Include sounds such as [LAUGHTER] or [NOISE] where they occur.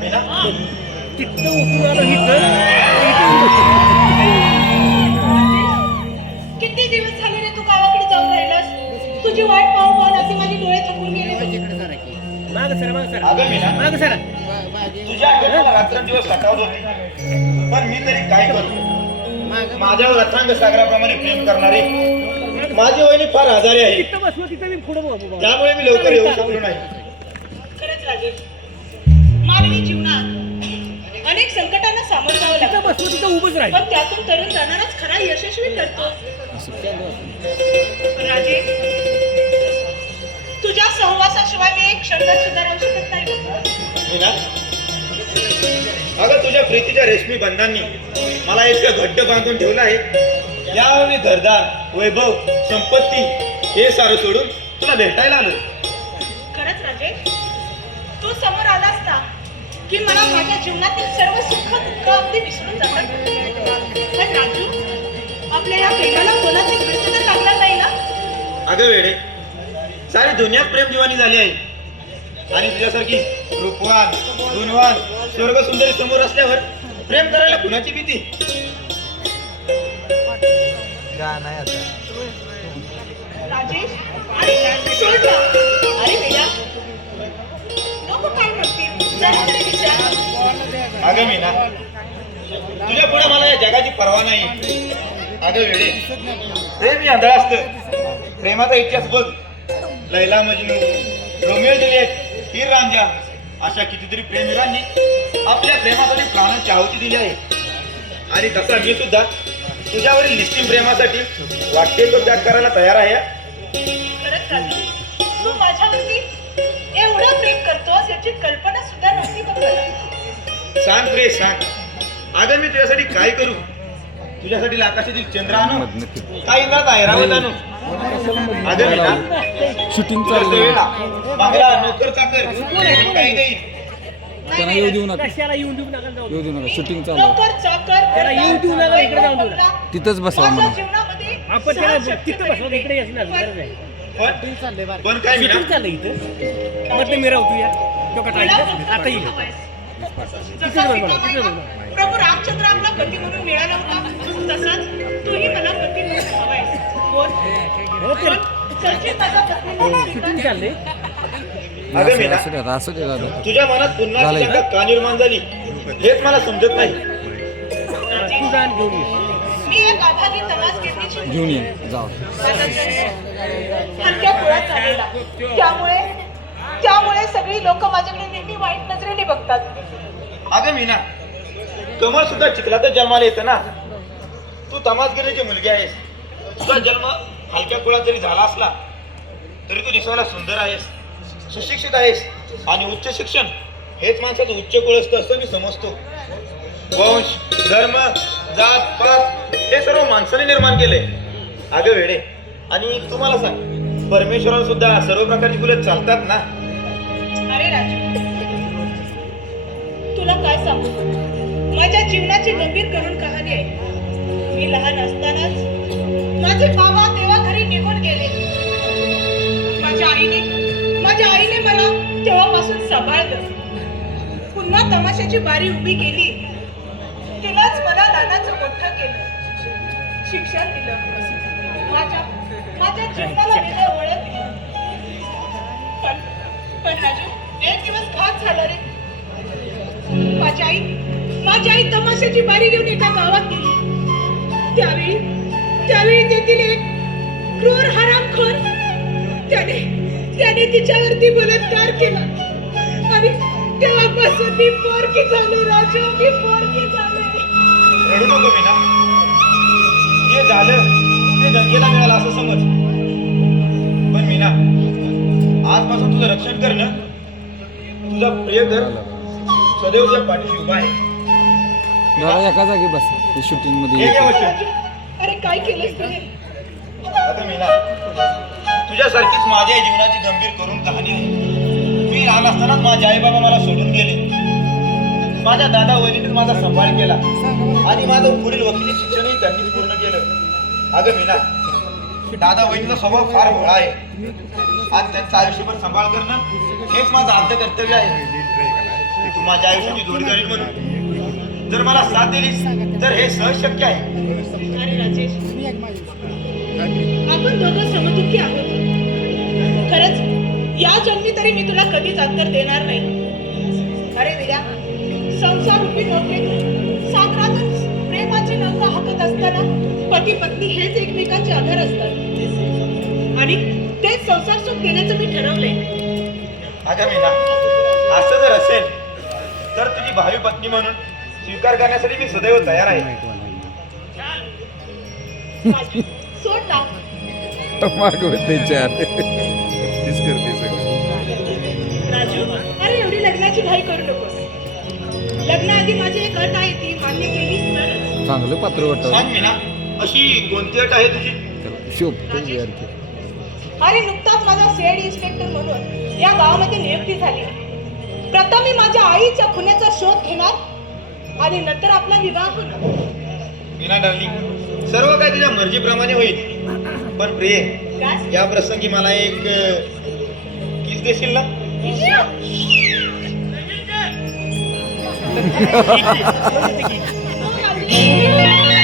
तिथं उतरून आलो इथं किती दिवस झाले रे तू गावाकडे जाऊन राहिलास? तुझी वाट पाहून पाहून असे माझे डोळे थकून गेले. माग सर माग सर. अगं मीना माग सर. तुझ्या आठवणीला रात्रंदिवस होते पण मी तरी काय करू माझ्यावर सागराप्रमाणे प्रेम करणारे माझी वहिनी फार आजारी आहे. तिथं बसलो तिथं मी पुढे बघू. त्यामुळे मी लवकर येऊ शकलो नाही. खरंच राजेश मानवी जीवनात अनेक संकटांना सामोरं जावं लागतं. तिथं उभंच राहील. पण त्यातून तरुण जाणाराच खरा यशस्वी ठरतो. राजेश तुझ्या सहवासाशिवाय मी एक क्षण सुद्धा राहू शकत नाही. मीना अगं तुझ्या प्रीतीच्या रेशमी बंधांनी मला इतकं घट्ट बांधून ठेवलं आहे. यावर मी घरदार वैभव संपत्ती हे सारं सोडून तुला भेटायला आलो खरंच राजेश तू समोर आलास ना की मला माझ्या जीवनातील सर्व सुख दुःख अगदी विसरून जातात. पण राजू आपल्या या प्रेमाला कोणाचे दृष्ट तर लागणार नाही ना? अगं वेडे सारी दुनियात प्रेम दिवाणी झाली आहे. आणि तुझ्यासारखी रूपवान गुणवान स्वर्ग सुंदरी समोर असल्यावर प्रेम करायला कुणाची भीती? राजेश अगं मीना तुझ्या पुढे मला या जगाची पर्वा नाही. अगं वेळे. प्रेम आंधळ असतं. प्रेमाचा इतिहास बघ. लैला मजनू रोमिओ जुलियत हिर रांझा अशा कितीतरी प्रेमिकांनी आपल्या प्रेमासाठी प्राणांची आहुती दिली आहे. आणि तसा मी सुद्धा तुझ्यावरील निश्चित प्रेमासाठी वाटते तो त्याग करायला तयार आहे. तू माझ्यावरती एवढं प्रेम करतोस याची कल्पना सुद्धा नव्हती बघ सांग प्रे सांग. अगं मी तुझ्यासाठी काय करू? तुझ्यासाठी आकाशातील चंद्र आणू इंद्रात ऐरावत आणू अगं मीना शूटिंग चालू नोकर चाकर काही त्यांना येऊ देऊ नका. येऊ देऊ शूटिंग चालू आहे. नोकर चाकर त्याला येऊ देऊ नका, इकडे जाऊन देऊ नका. तिथंच बसावं माझ्या म्हणा. जीवनामध्ये आपण त्याला तिथं बसलो करीन. इकडे यायची ना गरज आहे पण काय मीना शूटिंग चाललं इथं. मग ते मी राहतो या तो कटा आता येईल जसा. प्रभू रामचंद्र आपला पती म्हणून मिळाला होता तसाच तूही मला पती म्हणून बोल हो चर्चेत अगं मीना असू दादा तुझ्या मनात पुन्हा झालंय. ती शंका का निर्माण झाली. हेच मला समजत नाही. तू जा आणि घेऊन ये. मी एक घेऊन ये जाऊ माझा जन्म हलक्या कुळात झालेला त्यामुळे त्यामुळे सगळी लोक माझ्याकडे नेहमी वाईट नजरेने बघतात. अगं मीना कमळ सुद्धा चिखलातच जन्माला येतं ना. तू तमासगिरीची मुलगी आहेस. तुझा जन्म हलक्या कुळात जरी झाला असला तरी तू दिसायला सुंदर आहेस सुशिक्षित आहेस आणि उच्च शिक्षण हेच माणसाचं उच्च कुळ असतं असं मी समजतो. वंश धर्म जात पात हे सर्व माणसाने निर्माण केलंय अगं वेडे आणि तुम्हाला सांग परमेश्वराला सुद्धा सर्व प्रकारची फुलं चालतात ना? माझ्या जीवनाची गंभीर करून कहाणी आहे. मी लहान असतानाच माझे बाबा तेव्हा घरी निघून गेले. माझ्या आईने माझ्या आईने मला तेव्हापासून सांभाळलं. पुन्हा तमाशाची बारी उभी केली. तिलाच मला लहानाचं मोठं केलं. शिक्षण दिलं. माझ्या माझ्या जीवनाला वेगळं ओळख दिली. पण पण राजू एक दिवस घात झाला रे. माझी आई माझी आई तमाशाची बारी घेऊन एका गावात गेली. त्यावेळी त्यावेळी तेथील एक क्रूर हरामखोर त्याने त्याने तिच्यावरती बलात्कार केला. आणि तेव्हापासून मी पोरकी झालो राजा मी पोरकी झालो. रडू नको मीना जे झालं ते गंगेला मिळालं असं समज. पण मीना आजपासून तुझं रक्षण कर ना. तुझा प्रिय प्रियकर सदैव तुझ्या पाठीशी उभा आहे. दादा एका जागी बस. ते शूटिंगमध्ये हे घे येते. वचन. अरे काय केलंस आता मीना तुझ्यासारखीच माझ्या जीवनाची गंभीर करून कहाणी आहे. मी लहान असतानाच माझे आई बाबा मला सोडून गेले. माझ्या दादा वहिनीने माझा सांभाळ केला. आणि माझं पुढील वकिली शिक्षणही त्यांनीच पूर्ण केलं. अगं मीना दादा वहिनीचा स्वभाव फार भोळा आहे. आणि त्यांचं आयुष्यभर सांभाळ करणं हेच माझं आद्य कर्तव्य आहे. माझ्या आयुष्याची जोड करील म्हणून. जर मला साथ दिलीस तर हे सहज शक्य आहे. अरे राजेश. आपण दोघं समदुखी आहोत. खरंच या जन्मी तरी मी तुला कधीच अंतर देणार नाही. अरे विद्या संसार रूपी नौकेतून सागरातून प्रेमाची नौका हाकत असताना पती पत्नी हेच एकमेकांचे आधार असतात. आणि तेच संसार सुख देण्याचं मी ठरवलंय. अगं मीना असं जर असेल तर तुझी भावी पत्नी म्हणून स्वीकार करण्यासाठी मी सदैव तयार आहे. सोड ना मागवते चार राजू अरे एवढी लग्नाची घाई करू नकोस. लग्नाआधी माझी एक अट आहे ती मान्य केलीस तरच. चांगलं पात्र वाटत. सांग अशी कोणती अट आहे तुझी? शोभतो यार अरे नुकताच माझा सीआयडी इन्स्पेक्टर म्हणून या गावामध्ये नियुक्ती झाली. प्रथम मी माझ्या आईच्या खुन्याचा शोध घेणार आणि नंतर आपला विवाह होणार मीना डार्लिंग सर्व काही तुझ्या मर्जीप्रमाणे होईल पण प्रिय काय? या प्रसंगी मला एक किस देशील ना [LAUGHS] [LAUGHS] हो.